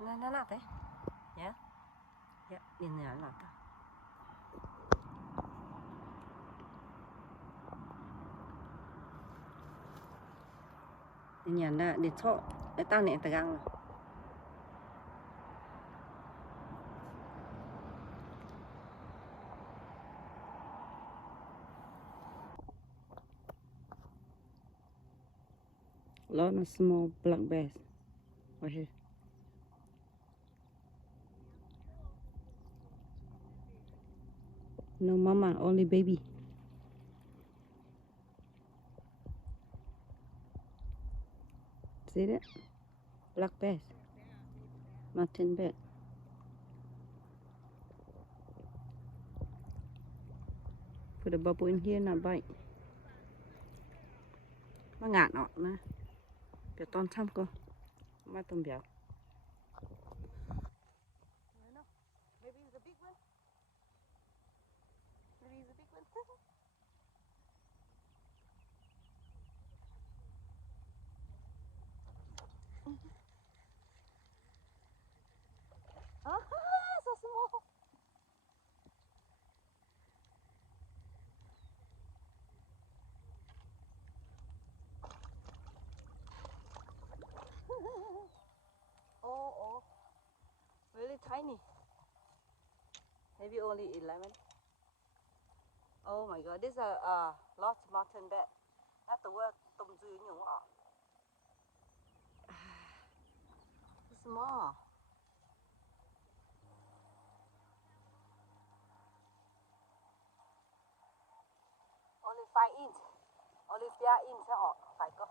Nó thế. Yeah. Yeah, nhìn này là ta. Nhìn là để cho để tao nè ta gang. Lot of small black bears right here. No mama, only baby. See that? Black bears. Mountain bear. Put a bubble in here, not bite. Nó ngạn ọ nè. Để ton thăm cô. Mà tôm béo. Maybe it's a big one. Maybe it's a big one. So small. Oh, really tiny. Maybe only 11. Oh my God, this is a large mountain bear. That's the word tôm dư nhung ọ. Small. Only 5 inch. Only 5 inch thôi phải có.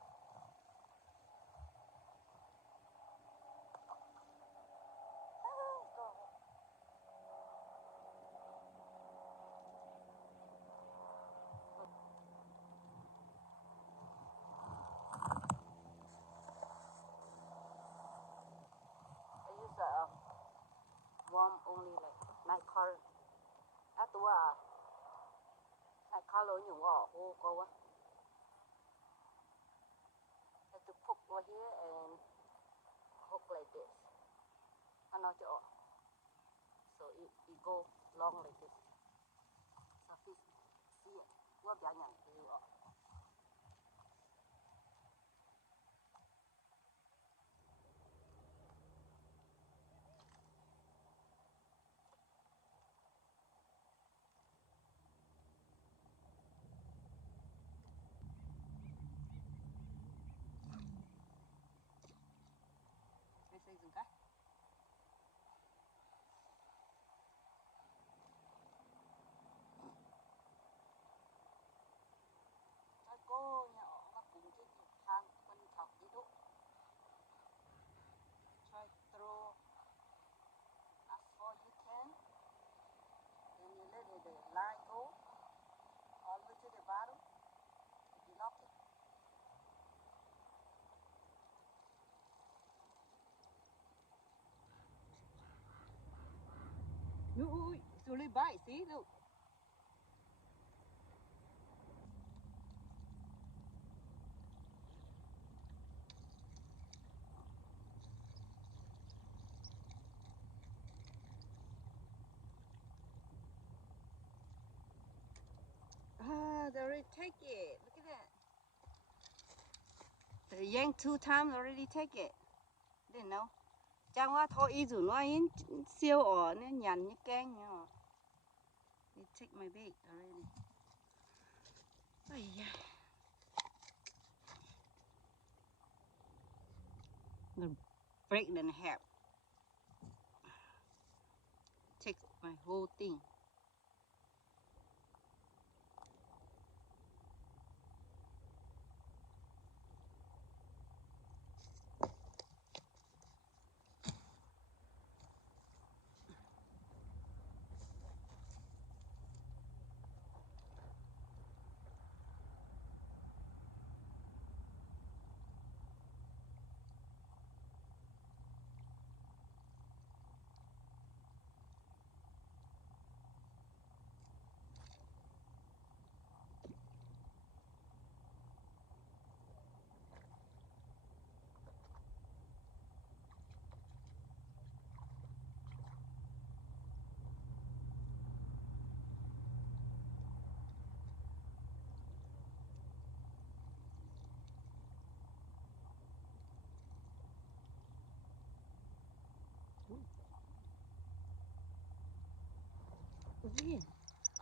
I use warm only like night color. That's the word night color nhung ọ ô cô á. Have to poke over here and hook like this. Anh nói cho. So it go long like this. So fish see it. Quá bé nhàng từ ọ. Xây dựng cái. Cô nhà ở mà cũng trên hàng quân thọc đi đúc. Try throw as far you can. Then you let the line go all the way to the bottom. If you lock it. No, it's only bite, see, look. They already take it. Look at that. They yanked 2 times, already take it. Didn't know. Chẳng qua thôi ý dù nó in siêu ở nên nhằn như keng nhá. They take my bait already. Ây da. I'm gonna break it in half. Take my whole thing.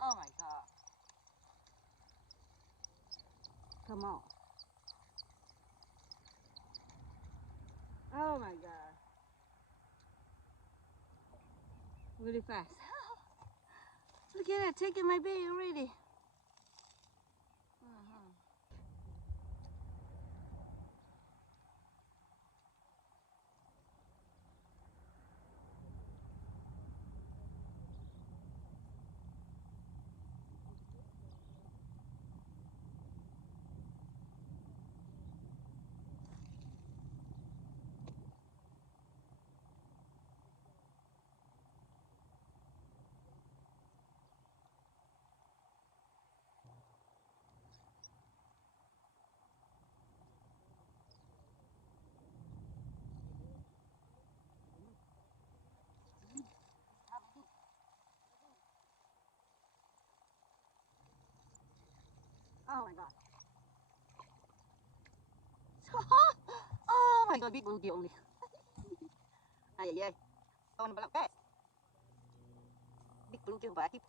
Oh my god. Come on. Oh my god. Really fast. Look at it, taking my bait already. Oh my god. Oh my god, big bluegill only. Ay, ay, ay. Oh, ano ba lang, guys? Big bluegill ba? Keep.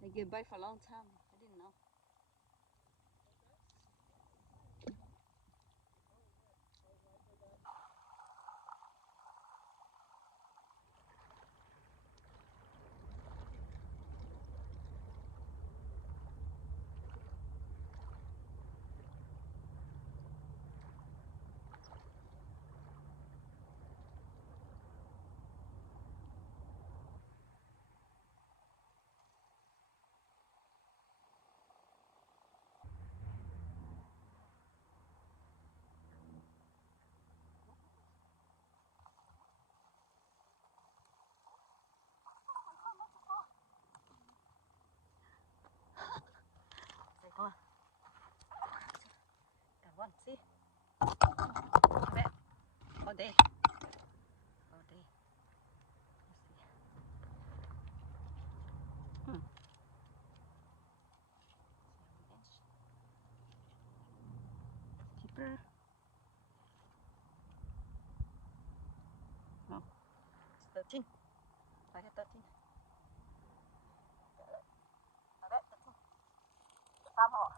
They get bite for a long time. I didn't know. Come on. Got one, see? All day. All day. Let's see. Keeper. No. It's 13. I had 13. I bet 13. 3 hộ.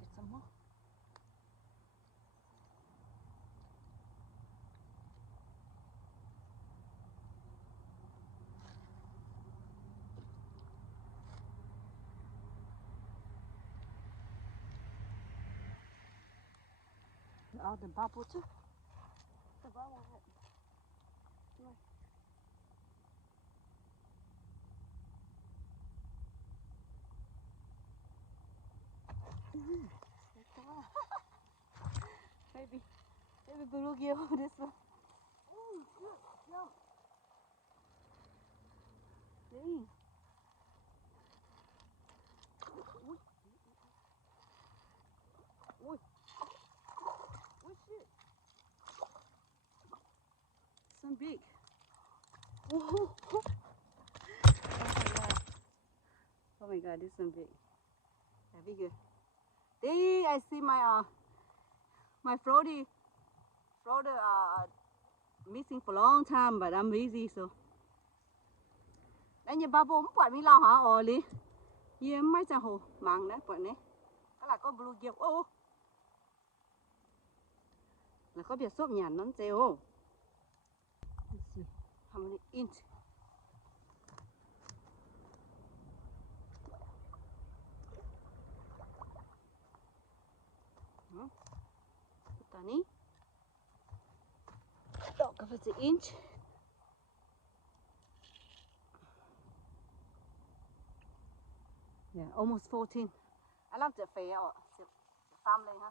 Get some more. Oh, the bubble too. The bubble. Maybe bluegill this one. Oh, good. Yum. Dang. Ui. Ui. Ui, shit. Some big. Oh my god, this is some big. Yeah, bigger. Dang, I see my floater missing for a long time, but I'm busy, so. Đây như ba bố quả mi lao hả? Ồ li. Yếm mấy cha hồ mang đấy quả này. Cái là có bluegill. Ô. Là có biệt xốp nhàn nó treo. Let's see how many inch. Tani. Don't go for the inch. Yeah, almost 14. I love the fair. The family, huh?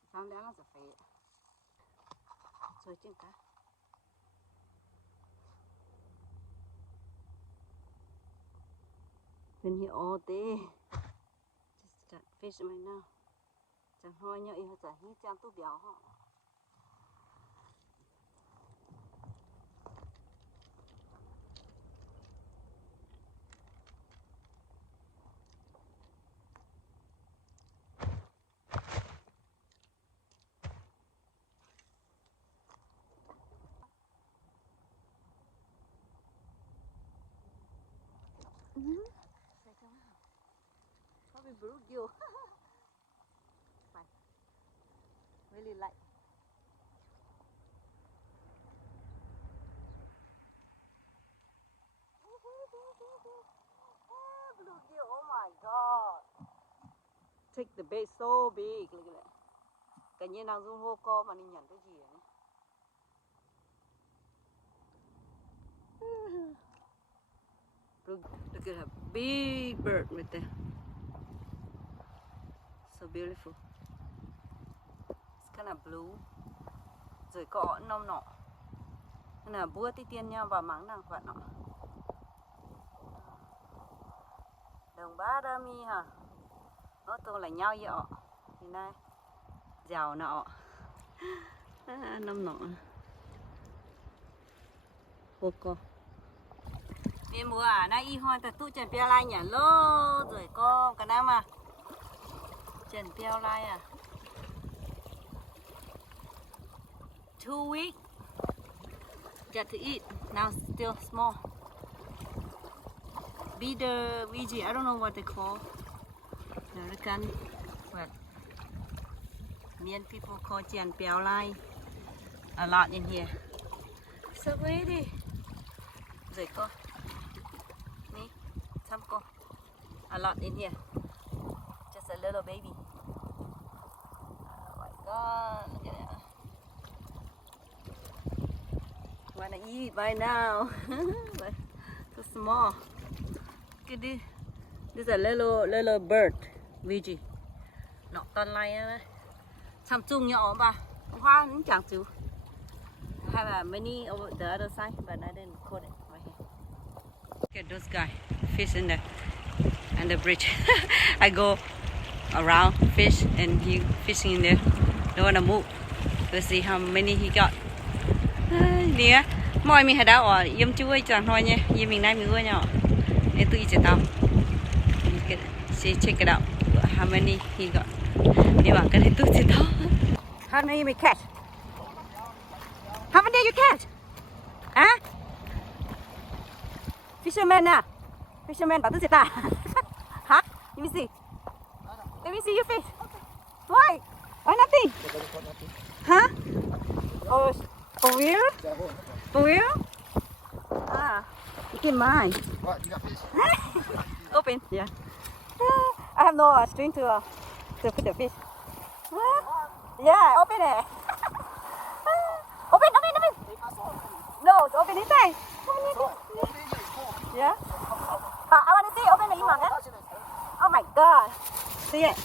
The family, I love the fair. So I think that. Been here all day. Just got fish right now. Chẳng hoa nhau yêu chẳng hít chẳng tu béo họ. Probably bluegill. Really like. Bluegill, oh my god. Take the bait so big, look at that. Cả nhiên đang run hô co mà mình nhận cái gì này. Look at a big bird right there. So beautiful. It's kind of blue. Rồi có nông nọ. Nên là búa tí tiên nhau và mắng nàng phận nọ. Đồng bá đa mi hả? Nó tôi là nhau vậy ạ. Thì này. Giàu nọ. Nông nọ. Ô cô. Vì mùa nay y hoa ta tu chân bèo lai nhả lô rồi cô cả năm à chân bèo lai à 2 weeks get to eat now still small beater veggie I don't know what they call American but Mien people call chân bèo lai a lot in here so pretty rồi cô a lot in here. Just a little baby. Oh my god, look at that. Wanna eat by now. But too small. Look at this. This is a little bird. Veggie. Nó toàn lai á. Chăm chung nhỏ ba. Hoa cũng chẳng chịu. I have many over the other side, but I didn't put it right here. Look at those guys. Fish in there. And the bridge. I go around fish and he fishing in there. Don't wanna move. Let's see how many he got. Nè, mọi mình hay đào ở yếm chuối chẳng thôi nhé. Yếm mình nay mình nuôi nhỏ. Để tôi chỉ tao. See, check it out. How many he got. Nhưng mà cái này tôi chỉ tao. How many you catch? How many you catch? Huh? Fisherman à? Fisherman bảo tôi sẽ ta. Huh? Let me see. Let me see your fish. Why? Why nothing? Huh? Oh, for real? For real? Ah, you can mine. What? You got fish? Open. Yeah. I have no string to put the fish. Yeah, open it. Open. No, open inside. Yeah. I want to see open the email. Oh my god. See it?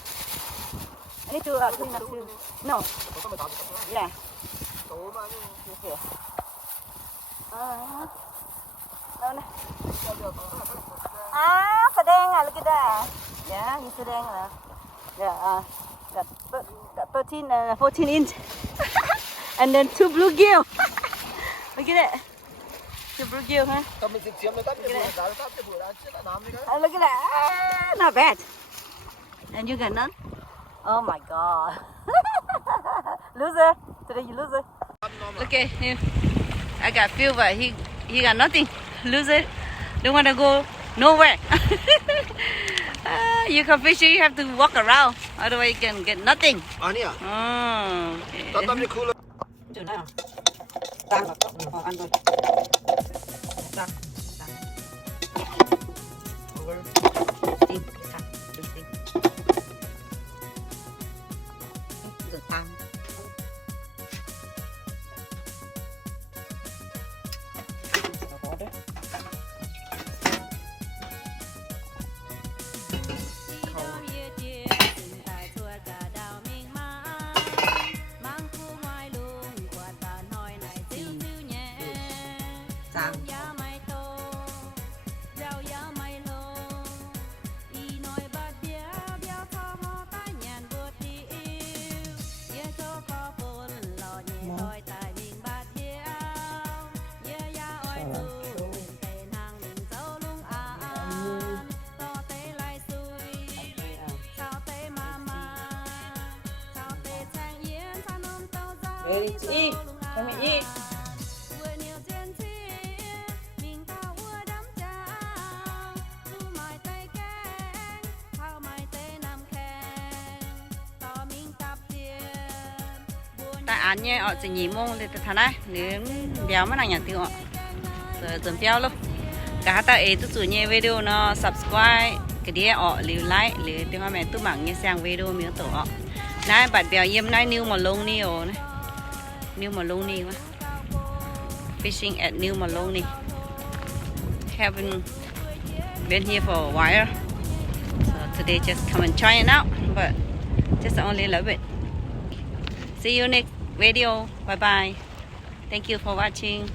I need to clean up too. No. Yeah. Here. No. Ah, sedang ah, look at that. Yeah, he's sedang ah. Yeah, got 13, 14 inch. And then 2 bluegill. Look at it. 2 bluegill, huh? Look at that. Ah, not bad. And you got none? Oh my god. Loser. Today you loser. Look at him. I got Phil, but he got nothing. Loser. Don't want to go nowhere. You can fish, you have to walk around. Otherwise you can get nothing. 아니야. Oh, okay. 땀땀이 쿨러. Chỗ nào? Đang là cốc mình vào ăn thôi. Đang. Over. Đi, sang, đi. Rửa tang. Sang. Ready to eat? Come and eat. Tại ăn nhé, họ chỉ nhí mông lên từ thằng này, nếu béo mà nàng nhà tiêu họ, rồi dần béo luôn. Cả ta ấy tôi chủ nhé video nó subscribe cái đĩa họ liu like liu tiếng hoa mẹ tôi mảng nghe sang video miếng tổ họ. Này bạn béo yếm này new Meloney ồ này, new Meloney quá. Fishing at New Meloney. Haven't been here for a while, so today just come and try it out, but just only a little bit. See you next video. Bye bye. Thank you for watching.